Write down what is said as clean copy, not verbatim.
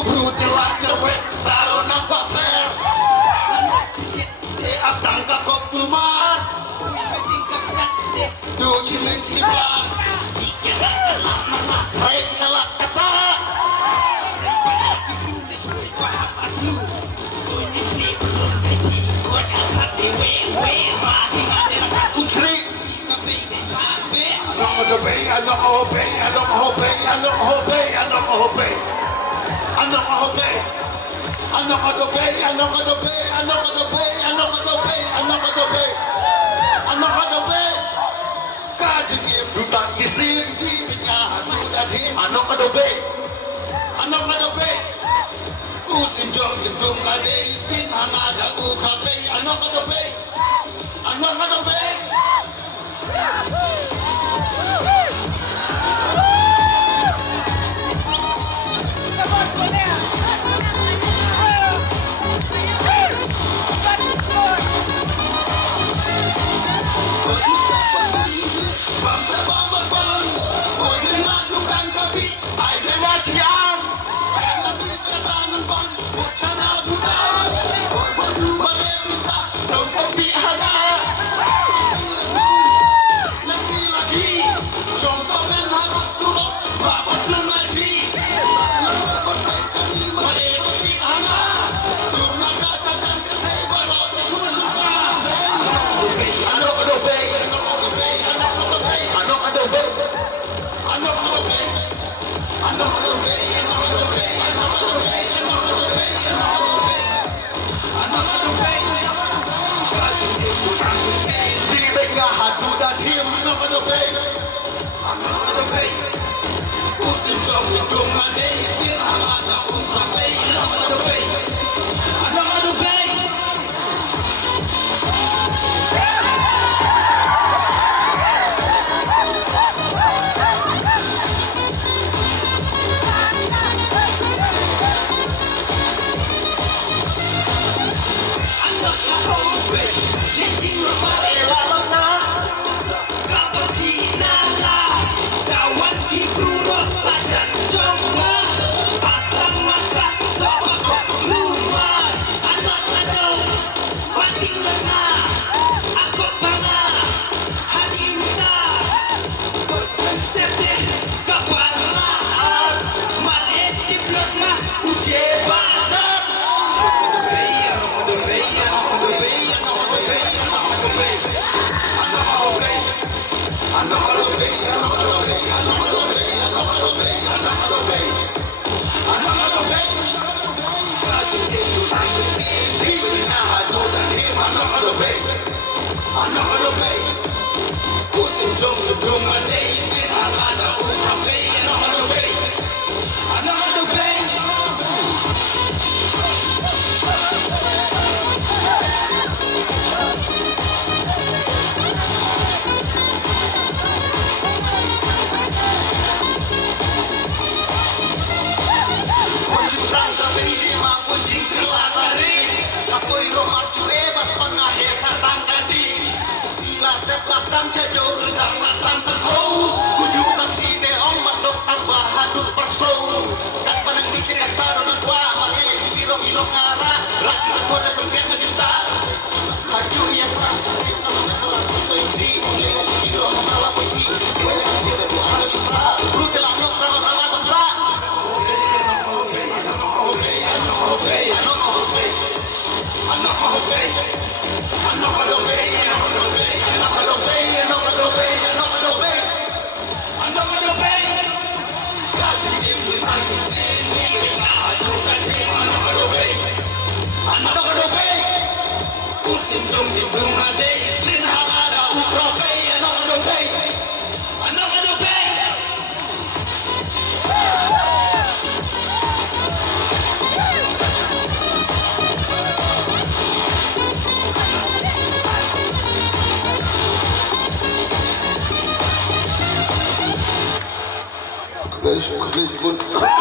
Ubru telah cewek taruh nampak ter. Astangka kok keluar. Do cilik siapa? Baik ngelak apa? Usri. I don't obey, I don't obey, I don't obey, I don't obey, I don't obey. I don't obey. I don't obey, I don't obey, I don't obey, I don't obey, I don't obey. I don't obey. Kaji bukan kisi di penyahat bukan him. I don't obey. I don't obey. Usim jom jendung ada isin hangada ukabe. I don't obey. I don't obey. Congratulations.